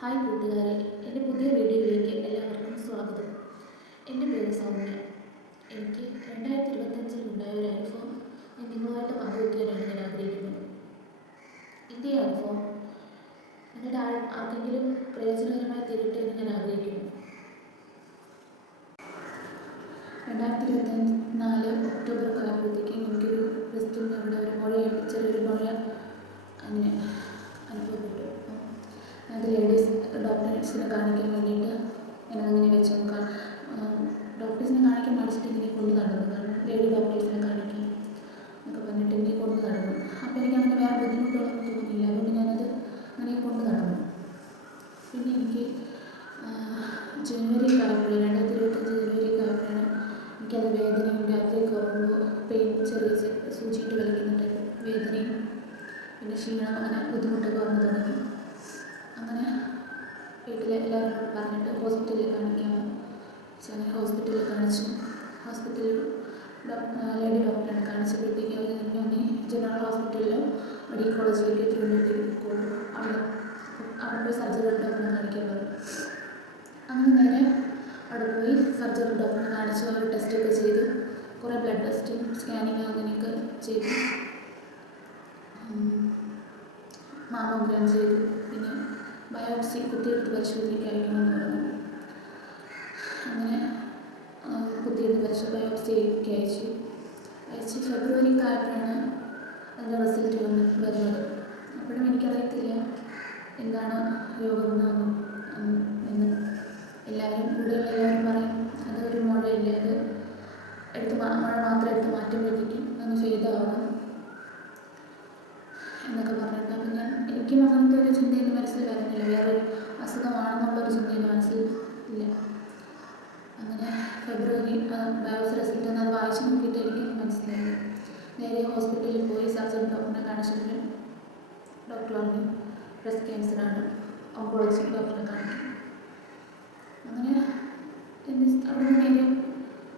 Hi കൂട്ടുകാരെ എന്റെ പുതിയ വീഡിയോയിലേക്ക് എല്ലാവർക്കും സ്വാഗതം. എന്റെ പേര് സൗമ്യ. എനിക്ക് രണ്ടായിരത്തി ഇരുപത്തഞ്ചിൽ ഉണ്ടായ ഒരു അനുഭവം ഞാൻ നിങ്ങളുമായിട്ട് പങ്കുവയ്ക്കാനാണ് ഞാൻ ആഗ്രഹിക്കുന്നത്. എന്റെ അനുഭവം നിങ്ങളുടെ ആർക്കെങ്കിലും പ്രയോജനകരമായി തീരട്ടെ എന്ന് ഞാൻ ആഗ്രഹിക്കുന്നു. രണ്ടായിരത്തി ഇരുപത്തി നാല് ഒക്ടോബർ ആകുമ്പോഴത്തേക്കും എനിക്കൊരു ക്രിസ്ത്യൻ അവിടെ ഒരു മുഴ ചെറിയൊരു മുഴ അങ്ങനെ അത് ലേഡീസ് ഡോക്ടേഴ്സിനെ കാണിക്കാൻ വേണ്ടിയിട്ട് ഞാനതങ്ങനെ വെച്ച് നോക്കാം ഡോക്ടേഴ്സിനെ കാണിക്കാൻ മടിച്ചിട്ട് ഇങ്ങനെ കൊണ്ട് നടന്നു. കാരണം ലേഡി ഡോക്ടേഴ്സിനെ കാണിക്കാം എന്നൊക്കെ പറഞ്ഞിട്ട് ഇങ്ങനെ കൊണ്ട് നടന്നു. അപ്പോൾ എനിക്ക് അങ്ങനെ വേറെ ബുദ്ധിമുട്ടുകളൊന്നും തോന്നിയില്ല അതുകൊണ്ട് ഞാനത് അങ്ങനെ കൊണ്ട് നടന്നു പിന്നെ എനിക്ക് ആ, ജനുവരി ആയപ്പോഴേ രണ്ടായിരത്തി ഇരുപത്തഞ്ച് ജനുവരി ആയപ്പോഴാണ് എനിക്കത് വേദനയും രാത്രിയൊക്കെ ഉറങ്ങുമ്പോൾ പെയിൻ ചെറിയ ചെറിയ സൂചിയിട്ട് വലിക്കുന്നുണ്ടായിരുന്നു വേദനയും പിന്നെ ക്ഷീണം അങ്ങനെ ബുദ്ധിമുട്ടൊക്കെ വന്നു തുടങ്ങി അങ്ങനെ വീട്ടിലെ എല്ലാവരും പറഞ്ഞിട്ട് ഹോസ്പിറ്റലിൽ കാണിക്കാമോ പക്ഷെ ഹോസ്പിറ്റലിൽ കാണിച്ചു. ഹോസ്പിറ്റലിൽ ലേഡി ഡോക്ടറാണ് കാണിച്ചപ്പോഴത്തേക്ക് അവർ തന്നെ ജനറൽ ഹോസ്പിറ്റലിലും മെഡിക്കൽ കോളേജിലേക്ക് തിരുവനന്തപുരത്തേക്ക് കൊണ്ടു അവിടെ അവിടെ സർജറി ഡോക്ടറിനെ കാണിക്കാൻ പറഞ്ഞു അങ്ങനെ നേരെ അവിടെ പോയി സർജറി ഡോക്ടറിനെ കാണിച്ച്. അവർ ടെസ്റ്റൊക്കെ ചെയ്തു. കുറേ ബ്ലഡ് ടെസ്റ്റും സ്കാനിങ് അങ്ങനെയൊക്കെ ചെയ്തു. മാമോഗ്രാം ചെയ്തു. പിന്നെ ബയോപ്സി കുത്തിയെടുത്ത് പരിശോധിക്കാമെന്ന് പറഞ്ഞു. അങ്ങനെ കുത്തിയെടുത്ത് പരിശോ ബയോപ്സിക്ക് അയച്ചു. അയച്ച് ഫെബ്രുവരി കാലത്താണ് അതിന്റെ റിസൾട്ട് വന്ന് വരുന്നത്. അപ്പോഴും എനിക്കറിയത്തില്ല എന്താണ് രോഗം ഉം, എന്ന് എല്ലാവരും കൂടുതൽ എല്ലാവരും പറയും അതൊരു മുഴയില്ല അത് എടുത്ത് മഴ മാത്രം എടുത്ത് മാറ്റുമ്പോഴത്തേക്കും ഒന്ന് ഫെയ്ഡാകും എന്നൊക്കെ പറഞ്ഞിട്ട് എനിക്കും അങ്ങനത്തെ ഒരു ചിന്ത മനസ്സിൽ വരുന്നില്ല. വേറൊരു അസുഖമാണെന്നുള്ളൊരു ചിന്ത എന്റെ മനസ്സിൽ ഇല്ല. അങ്ങനെ ഫെബ്രുവരി ബയോസ് റിസൾട്ട് എന്നത് വായിച്ച് നോക്കിയിട്ട് എനിക്ക് മനസ്സിലായി നേരെ ഹോസ്പിറ്റലിൽ പോയി സർജൻ ഡോക്ടറിനെ കാണിച്ചിട്ട് ഡോക്ടർ പറഞ്ഞു ബ്രസ്റ്റ് ക്യാൻസറാണ് ഓങ്കോളജി ഡോക്ടറെ കാണിക്കും അങ്ങനെ എന്റെ അവിടെ നിന്ന് നേരെ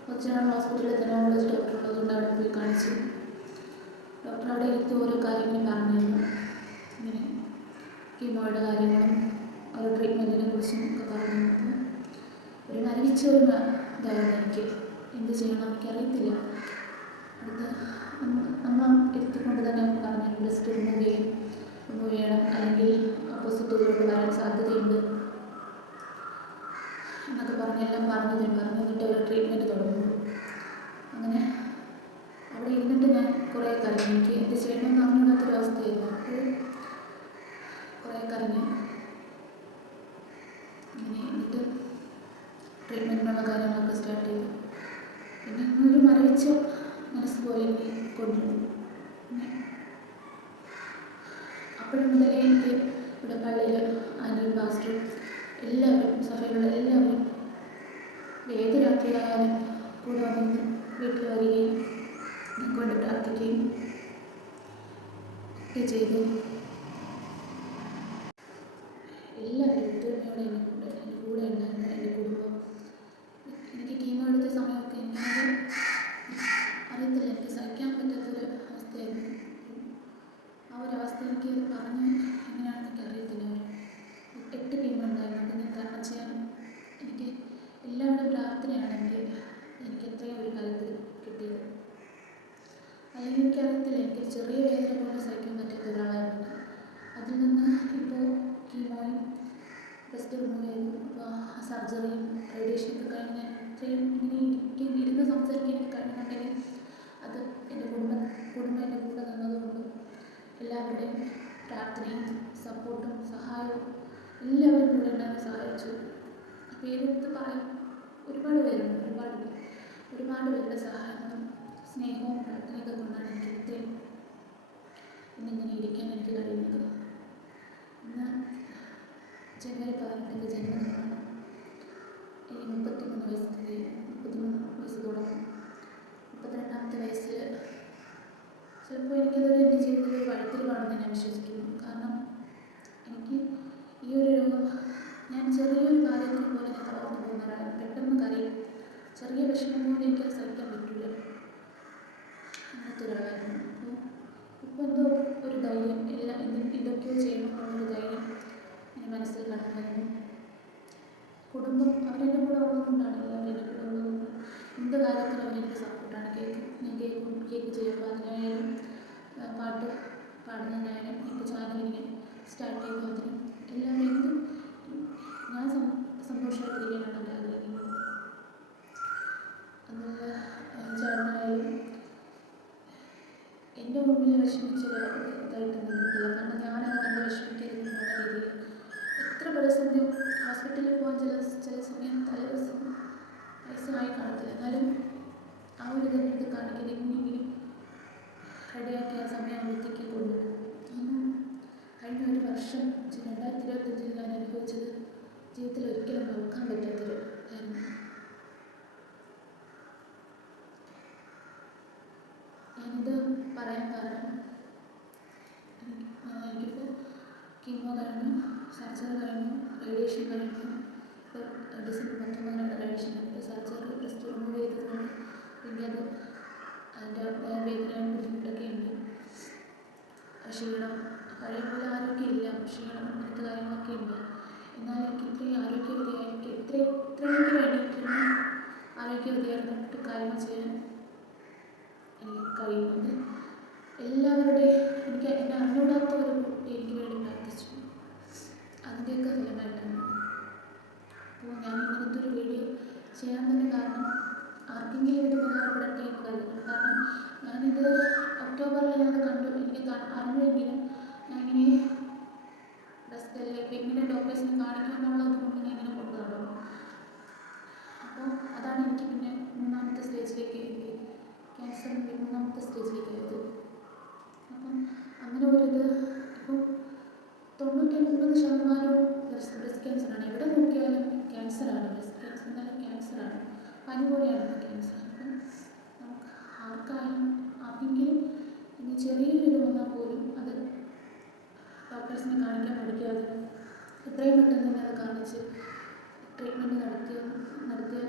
കൊച്ചിനാട് ഹോസ്പിറ്റലിൽ തന്നെ ഓങ്കോളജി ഡോക്ടർ ഉള്ളതുകൊണ്ട് അവിടെ പോയി കാണിച്ചു. ഡോക്ടർ അവിടെ ഇരുത്തി ഓരോ കാര്യങ്ങൾ പറഞ്ഞിരുന്നു. ഇങ്ങനെ കീമോയുടെ കാര്യങ്ങളും അവരുടെ ട്രീറ്റ്മെന്റിനെ കുറിച്ചും ഒക്കെ പറഞ്ഞു ഒരു മരവിച്ച ഒരു ഇതായിരുന്നു എനിക്ക് എന്ത് ചെയ്യണം എനിക്കറിയത്തില്ല. അടുത്ത് അമ്മ ഇരുത്തിക്കൊണ്ട് തന്നെ പറഞ്ഞു ബ്രസ്റ്റ് റിമൂവ് ചെയ്യും റിമൂവ് ചെയ്യണം അല്ലെങ്കിൽ ഓപ്പോസിറ്റിലോട്ട് വരാൻ സാധ്യതയുണ്ട്. എന്നൊക്കെ പറഞ്ഞ് എല്ലാം പറഞ്ഞു തരും. പറഞ്ഞു എന്നിട്ട് ഒരു ട്രീറ്റ്മെന്റ് തുടങ്ങുന്നു അങ്ങനെ അവിടെ ഇരുന്നിട്ട് ഞാൻ കുറേ കരഞ്ഞു. എനിക്ക് എന്ത് ചെയ്യണമെന്ന് അറിഞ്ഞൂടാത്തൊരു അവസ്ഥയായിരുന്നു അപ്പോൾ കുറേ കരഞ്ഞു അങ്ങനെ എന്നിട്ട് ട്രീറ്റ്മെന്റിനുള്ള കാര്യങ്ങളൊക്കെ സ്റ്റാർട്ട് ചെയ്തു. പിന്നെ ഒരു മരവിച്ച മനസ്സ് പോലെ എനിക്ക് കൊണ്ടുപോകും അപ്പോഴും മുതലേ എനിക്ക് ഇവിടെ പള്ളിയിൽ ആന്റി പാസ്റ്റർ എല്ലാവരും സഭയിലുള്ള എല്ലാവരും ഏത് രാത്രിയായാലും കൂടെ വന്ന് വീട്ടിൽ വരികയും കൊണ്ട് പ്രാർത്ഥിക്കുകയും ഒക്കെ ചെയ്തു. എല്ലാവരും ഒത്തൊരുമയോടെ എന്നെ കൊണ്ട് എന്റെ കൂടെ ഉണ്ടായിരുന്ന എന്റെ കുടുംബം എനിക്ക് കീമോ എടുത്ത സമയമൊക്കെ എനിക്കത് അറിയത്തില്ല എനിക്ക് സഹിക്കാൻ പറ്റാത്തൊരു അവസ്ഥയായിരുന്നു ആ ഒരു അവസ്ഥ എനിക്ക് പറഞ്ഞ് എങ്ങനെയാണെന്ന് എനിക്ക് അറിയത്തില്ല ഒരു എട്ട് കീമോ ഉണ്ടായിരുന്നു അത് ഞാൻ തരണം ചെയ്യാൻ എനിക്ക് എല്ലാവരുടെയും പ്രാർത്ഥനയാണ് എനിക്ക് എനിക്ക് എത്രയും ഒരു കാലത്തിൽ കിട്ടിയത് അല്ലെങ്കിൽ എനിക്കറിയത്തില്ല എനിക്ക് ചെറിയ വേദന പോലും സഹിക്കാൻ പറ്റാത്ത ഒരാളായിരുന്നു അതിൽ നിന്ന് ഇപ്പോൾ കീമോയും ബ്രസ്റ്റ് റിമൂവ് ചെയ്തു അപ്പോൾ ആ സർജറിയും റേഡിയേഷനൊക്കെ കഴിഞ്ഞ് ഞാൻ ഇത്രയും ഇങ്ങനെ എനിക്ക് ഇരുന്ന് സംസാരിക്കാൻ എനിക്ക് കഴിയുന്നുണ്ടെങ്കിൽ അത് എന്റെ കുടുംബം കുടുംബം എന്റെ കൂടെ നിന്നതുകൊണ്ടും എല്ലാവരുടെയും പ്രാർത്ഥനയും സപ്പോർട്ടും സഹായവും എല്ലാവരും കൂടെ എന്നെ സഹായിച്ചു പേരെടുത്ത് പറയാൻ ഒരുപാട് പേരുണ്ട് ഒരുപാട് പേര് ഒരുപാട് പേരുടെ സഹായങ്ങളും സ്നേഹവും പ്രാർത്ഥനയൊക്കെ കൊണ്ടാണ് എനിക്ക് ഇത്രയും ഇന്നിങ്ങനെ ഇരിക്കാൻ എനിക്ക് കഴിയുന്നത് ഇന്ന് ജനുവരി പതിനെട്ടിന്റെ ജന്മദിനമാണ്. എനിക്ക് മുപ്പത്തിമൂന്ന് വയസ്സ് തികയും മുപ്പത്തിമൂന്ന് വയസ്സ് തുടങ്ങും മുപ്പത്തിരണ്ടാമത്തെ വയസ്സിൽ ചിലപ്പോൾ എനിക്കതൊരു എന്റെ ജീവിതത്തിൽ ഒരു വഴിത്തിരിവാണെന്ന് ഞാൻ വിശ്വസിക്കുന്നു. കാരണം എനിക്ക് ഈ ഒരു രോഗം ഞാൻ ചെറിയൊരു കാര്യങ്ങൾ പോലെ ഞാൻ തളർന്നു പോകുന്ന ഒരാളാണ്. പെട്ടെന്ന് കരയും ചെറിയ വിഷമം പോലും എനിക്ക് സഹിക്കാൻ പറ്റില്ല. എന്തോ ഒരു ധൈര്യം ഇല്ല ഇതൊക്കെ ചെയ്യണമെന്നുള്ളൊരു ധൈര്യം എന്റെ മനസ്സിൽ കടന്നു വരുന്നു. കുടുംബം അവരെന്റെ കൂടെ ഉള്ളതുകൊണ്ടാണ് അവരെന്റെ കൂടെ ഉള്ളതുകൊണ്ട്. എന്ത് കാര്യത്തിലും അവരെനിക്ക് സപ്പോർട്ടാണ്. കേക്ക് ഞാൻ കേക്ക് കേക്ക് ചെയ്യുമ്പോൾ അതിനായാലും പാട്ട് പാടുന്നതിനായാലും ഇപ്പോൾ ചാനലിങ്ങനെ സ്റ്റാർട്ട് ചെയ്യുന്നതിനും എല്ലാം എന്തും ഞാൻ സന്തോഷമായിട്ടിരിക്കാനാണ് അവർ ആഗ്രഹിക്കുന്നത്. അത് ചേട്ടനായാലും എന്റെ മുമ്പിൽ വിഷമിച്ചൊരു ഇതായിട്ട് നിന്നിട്ടില്ല കാരണം ഞാനത് കണ്ട് വിഷമിക്കരുത് രീതിയിൽ എത്ര പ്രതിസന്ധി ഹോസ്പിറ്റലിൽ പോകാൻ ചില ചില സമയം തലേ ദിവസം പൈസ ആയി കാണത്തില്ല. എന്നാലും ആ ഒരു ഇതെന്നെ എടുത്ത് കാണിക്കരുത്. ഇനിയെങ്കിലും റെഡിയാക്കി ആ സമയമാകുമ്പോഴത്തേക്ക് കൊണ്ടുപോകും കഴിഞ്ഞ ഒരു വർഷം രണ്ടായിരത്തി ഇരുപത്തഞ്ചിൽ ഞാൻ അനുഭവിച്ചത് ജീവിതത്തിൽ ഒരിക്കലും മറക്കാൻ പറ്റാത്തൊരു കാര്യം ഞാനിത് പറയാൻ കാരണം എനിക്ക് ആ, എനിക്കിപ്പോൾ കീമോ കഴിഞ്ഞു സർജറി കഴിഞ്ഞു റേഡിയേഷൻ കഴിഞ്ഞു ഇപ്പോൾ ഡിസംബർ പത്തൊമ്പതിനാണ് റേഡിയേഷൻ കഴിഞ്ഞു സർജറി ബ്രസ്റ്റ് റിമൂവ് ചെയ്തതുകൊണ്ട് എനിക്കത് വേദനയും ബുദ്ധിമുട്ടൊക്കെ ഉണ്ട് ക്ഷീണം പഴയ പോലെ ആരോഗ്യമില്ല ക്ഷീണം അങ്ങനത്തെ കാര്യങ്ങളൊക്കെ ഉണ്ട് എന്നാലും എനിക്ക് ഇത്രയും ആരോഗ്യവതിയായി എനിക്ക് ഇത്ര ഇത്രയെങ്കിലും എണീക്കുന്ന ആരോഗ്യവതിയായിരുന്നിട്ട് കാര്യങ്ങൾ ചെയ്യാൻ എനിക്ക് കഴിയുന്നുണ്ട് എല്ലാവരുടെയും എനിക്ക് എന്നെ അറിഞ്ഞൂടാത്ത ഒരു കുട്ടി എനിക്ക് വേണ്ടി പ്രാർത്ഥിച്ചു അതിന്റെയൊക്കെ ഫലമായിട്ടാണ് അപ്പോൾ ഞാൻ ഇങ്ങനത്തെ ഒരു വീഡിയോ ചെയ്യാൻ തന്നെ കാരണം ആർക്കെങ്കിലും ഇത് ഉപകാരപ്പെടട്ടെ എന്ന് കരുതുന്നു കാരണം ഞാനിത് ഒക്ടോബറിൽ ഞാനത് കണ്ടു എനിക്ക് കാ- അറിഞ്ഞുവെങ്കിലും ഞാനിങ്ങനെ ബ്രസ്റ്റല്ലേ ഇപ്പം എങ്ങനെ ഡോക്ടേഴ്സിനെ കാണിക്കുമെന്നുള്ളത് കൊണ്ട് ഞാൻ ഇങ്ങനെ കൊണ്ടു നടന്നു അപ്പോൾ അതാണ് എനിക്ക് പിന്നെ മൂന്നാമത്തെ സ്റ്റേജിലേക്ക് എനിക്ക് ക്യാൻസറിന്റെ മൂന്നാമത്തെ സ്റ്റേജിലേക്ക് ആയത് അപ്പം അങ്ങനെ ഒരു ഇത് ഇപ്പം തൊണ്ണൂറ്റൊൻപത് ശതമാനവും ബ്രസ്റ്റ് ബ്രസ്റ്റ് ക്യാൻസറാണ് എവിടെ നോക്കിയാലും ക്യാൻസറാണ് ബ്രസ്റ്റ് ക്യാൻസർ എന്തായാലും ക്യാൻസറാണ് പനി ക്യാൻസർ അപ്പം നമുക്ക് ആർക്കായാലും ആർക്കെങ്കിലും ഇനി ചെറിയൊരു ഇത് വന്നാൽ പോലും അത് ഡോക്ടേഴ്സിനെ കാണിക്കാൻ പഠിക്കാതെ എത്രയും പെട്ടെന്ന് തന്നെ അത് കാണിച്ച് ട്രീറ്റ്മെന്റ് നടത്തി നടത്തിയ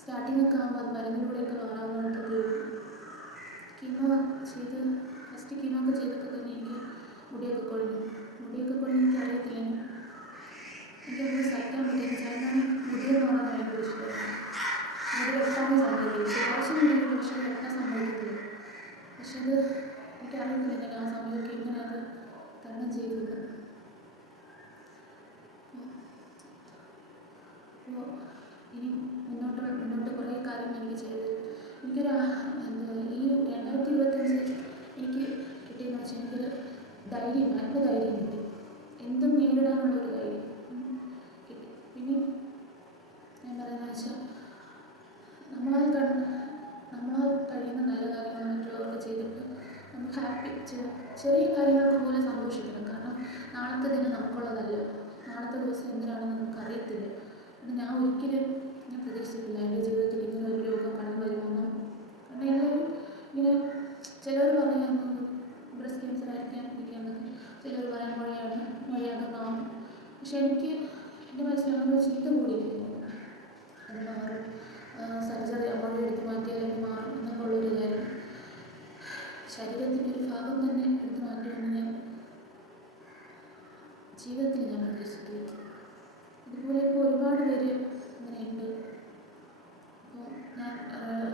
സ്റ്റാർട്ടിങ്ങൊക്കെ ആകുമ്പോൾ അത് മരുന്നിലൂടെയൊക്കെ മാറാവുന്നതൊക്കെ കീമോ ചെയ്ത് ഫസ്റ്റ് കീമോ ഒക്കെ ചെയ്തപ്പോൾ തന്നെ എനിക്ക് മുടിയൊക്കെ കൊഴിഞ്ഞു. മുടിയൊക്കെ കൊഴിഞ്ഞ് എനിക്ക് അറിയത്തില്ല മുടിയുണ്ട് സംഭവിക്കുന്നത് പക്ഷെ അത് എനിക്കറിയത്തില്ല ഞാൻ ആ സമയമൊക്കെ ഇങ്ങനെ അത് തരണം ചെയ്തത്. ഇനി മുന്നോട്ട് മുന്നോട്ട് കുറേ കാര്യങ്ങൾ എനിക്ക് ചെയ്ത് എനിക്കൊരു ആ- എന്താ ഈ രണ്ടായിരത്തി ഇരുപത്തഞ്ച് എനിക്ക് കിട്ടിയെന്ന് വെച്ചാൽ എനിക്കൊരു ധൈര്യം നല്ല ധൈര്യം കിട്ടി എന്തും നേരിടാനുള്ളൊരു ധൈര്യം ഉം, കിട്ടി പിന്നെ ഞാൻ പറയുന്നത് വെച്ചാൽ നമ്മളാൽ കഴി നമ്മളാൽ കഴിയുന്ന നല്ല കാര്യങ്ങൾ മറ്റുള്ളവർക്ക് ചെയ്തിട്ട് നമുക്ക് ഹാപ്പി ചെറിയ കാര്യങ്ങൾക്ക് പോലും സന്തോഷിക്കണം. കാരണം നാളത്തെ ദിനം നമുക്കുള്ളതല്ല. നാളത്തെ ദിവസം എന്തിനാണെന്ന് നമുക്ക് അറിയത്തില്ല അത് ഞാൻ ഒരിക്കലും ഞാൻ പ്രതീക്ഷിച്ചിട്ടില്ല. എന്റെ ജീവിതത്തിൽ ഇങ്ങനെ ഒരു രോഗം കടന്നു വരുമെന്നും. കാരണം എല്ലാവരും ഇങ്ങനെ ചിലർ പറയാൻ ബ്രസ്റ്റ് ക്യാൻസർ ആയിരിക്കാൻ ഇരിക്കാന്നൊക്കെ ചിലർ പറയാൻ വഴിയാണ് വഴിയാകാം പക്ഷെ എനിക്ക് എന്റെ മനസ്സിൽ അങ്ങനെ ഒരു ചിന്ത കൂടിയില്ല അത് മാറും സർജറി അങ്ങോട്ട് എടുത്ത് മാറ്റിയാൽ അത് മാറും എന്നൊക്കെ ഉള്ളൊരു കാര്യം ശരീരത്തിന്റെ ഒരു ഭാഗം തന്നെ എടുത്ത് മാറ്റുമെന്ന് ഞാൻ ജീവിതത്തിൽ ഞാൻ പ്രതീക്ഷിക്കില്ല ഇതുപോലെ ഇപ്പോൾ ഒരുപാട് പേര് ഇങ്ങനെയുണ്ട് അപ്പോൾ ഞാൻ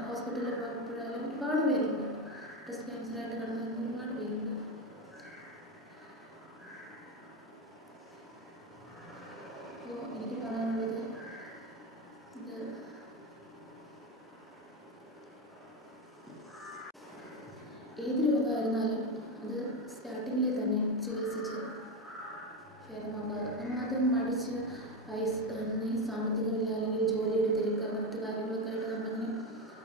ഹോസ്പിറ്റലിൽ പോയപ്പോഴായാലും ഒരുപാട് പേരുണ്ട് ബ്രസ്റ്റ് ക്യാൻസറായിട്ട് കടന്നു വരുന്ന ഒരുപാട് പേരുണ്ട് അപ്പോൾ എനിക്ക് പറയാനുള്ളത് ഇത് ഏത് രോഗമായിരുന്നാലും അത് സ്റ്റാർട്ടിങ്ങിൽ തന്നെ ചികിത്സിച്ച് ഭേദമാക്കാതെ നമ്മളത് മടിച്ച് പൈസ ഈ സാമ്പത്തികമില്ല അല്ലെങ്കിൽ ജോലിയുടെ തിരക്ക് മറ്റു കാര്യങ്ങളൊക്കെ ആയിട്ട് നമ്മളിങ്ങനെ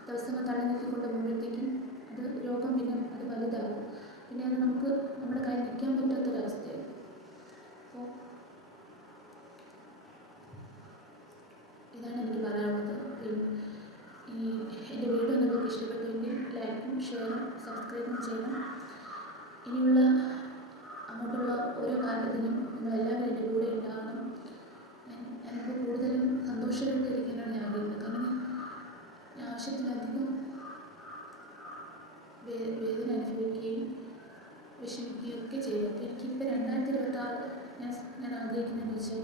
ദിവസങ്ങൾ തള്ളി നീക്കിക്കൊണ്ട് പോകുമ്പോഴത്തേക്കും അത് രോഗം പിന്നെ അത് വലുതാകും പിന്നെ അത് നമുക്ക് നമ്മുടെ കയ്യിൽ നിൽക്കാൻ പറ്റാത്തൊരവസ്ഥയാണ് അപ്പോൾ ഇതാണ് എനിക്ക് പറയാനുള്ളത് പിന്നെ ഈ എന്റെ വീഡിയോ നിങ്ങൾക്ക് ഇഷ്ടപ്പെട്ടുവെങ്കിൽ ലൈക്കും ഷെയറും സബ്സ്ക്രൈബും ചെയ്യണം. ഇനിയുള്ള അങ്ങോട്ടുള്ള ഓരോ കാര്യത്തിനും നിങ്ങളെല്ലാവരും എന്റെ കൂടെ ഉണ്ടാകണം ഞാനിപ്പോൾ കൂടുതലും സന്തോഷമായിട്ടിരിക്കാനാണ് ഞാൻ ആഗ്രഹിക്കുന്നത്. കാരണം ഞാൻ ആവശ്യത്തിലധികം വേദന അനുഭവിക്കുകയും വിഷമിക്കുകയും ഒക്കെ ചെയ്തു അപ്പോൾ എനിക്കിപ്പോൾ രണ്ടായിരത്തി ഇരുപത്താറ് ഞാൻ ഞാൻ ആഗ്രഹിക്കുന്നതെന്ന് വെച്ചാൽ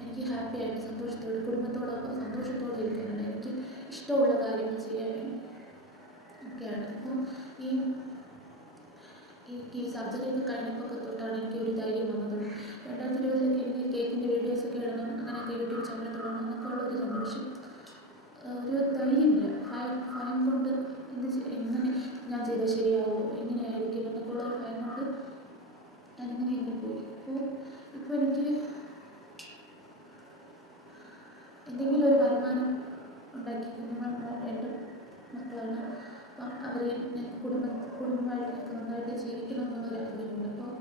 എനിക്ക് ഹാപ്പി ആയിട്ട് സന്തോഷത്തോടെ കുടുംബത്തോടൊപ്പം സന്തോഷത്തോടെ ഇരിക്കാനാണ് എനിക്ക് ഇഷ്ടമുള്ള കാര്യങ്ങൾ ചെയ്യാനും ഒക്കെയാണ് അപ്പം ഈ ഈ സർജറി ഒക്കെ കഴിഞ്ഞപ്പോൾ തൊട്ടാണ് എനിക്ക് ഒരു ധൈര്യം വന്നത്. രണ്ടായിരത്തി ഇരുപതിലൊക്കെ എനിക്ക് കേക്കിന്റെ വീഡിയോസൊക്കെ ഇടണം അങ്ങനെയൊക്കെ യൂട്യൂബ് ചാനൽ തുടങ്ങണം എന്നൊക്കെ ഉള്ള ഒരു പക്ഷെ ഒരു ധൈര്യമില്ല ഭയം കൊണ്ട് എന്ത് എങ്ങനെ ഞാൻ ചെയ്താൽ ശരിയാവുമോ എങ്ങനെയായിരിക്കും എന്നൊക്കെ ഉള്ള ഒരു ഭയം കൊണ്ട് ഞാനിങ്ങനെ ഇങ്ങനെ പോയി. അപ്പോൾ ഇപ്പോൾ എനിക്ക് എന്തെങ്കിലും ഒരു വരുമാനം ഉണ്ടാക്കി എന്റെ മക്കളാണ്. അവർ കുടുംബം കുടുംബ കുടുംബമായിട്ടൊക്കെ നന്നായിട്ട് ജീവിക്കണം എന്നുള്ളൊരു ആഗ്രഹമുണ്ട്. അപ്പോൾ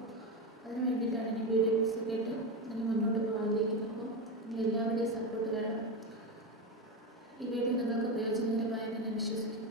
അതിന് വേണ്ടിയിട്ടാണ് ഇനി വീഡിയോസ് കേട്ട് ഇനി മുന്നോട്ട് പോകാൻ ആഗ്രഹിക്കുന്നത് അപ്പോൾ എല്ലാവരുടെയും സപ്പോർട്ട് വേണം. ഈ വീഡിയോ നിങ്ങൾക്ക് പ്രയോജനകരമായെന്ന് ഞാൻ വിശ്വസിക്കുന്നു.